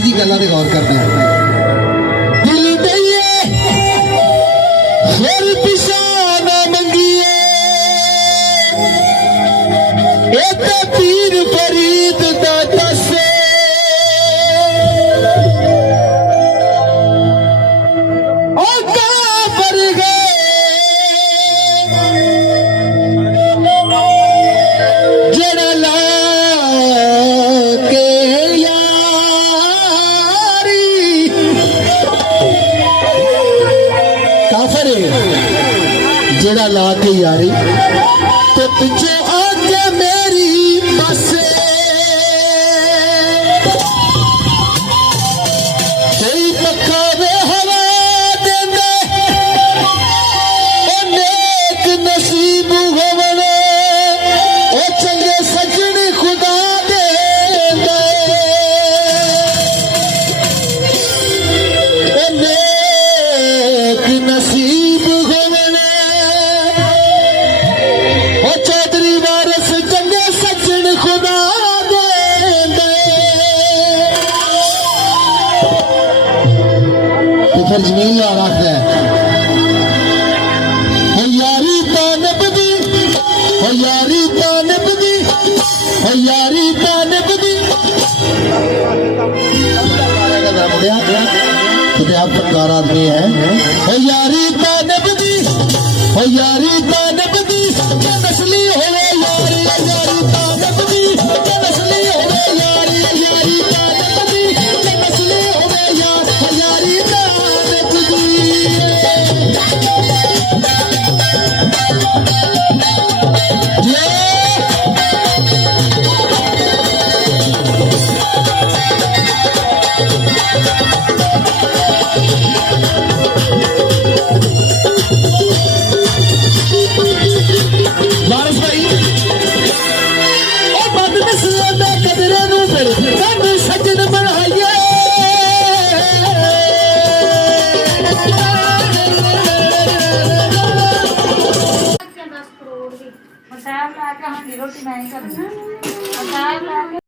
वीर जी गल्लां ते गौर करते हैं। दिल दईए फिर पिछा ना मंगिए ए ते पीर फरीद दा दसे ओ काबर गए जड़ा ला के यारी काफर जड़ा ला के यारी तो पिछे आके मेरी बसे कोई पक्का वे हवा देंदे ओ नेक नसीब होवणे ओ चंगे सजन खुदा देंदे ओ नेक नसीब होवणे ओ चौधरी वारिस चंगे सजन खुदा देंदे ते फिर जमीन ला रखदा है ओ यारी तानब दी ओ यारी तानब दी ओ यारी तानब दी खुद आप सरकार आदमी है ओ यारी तानब दी ओ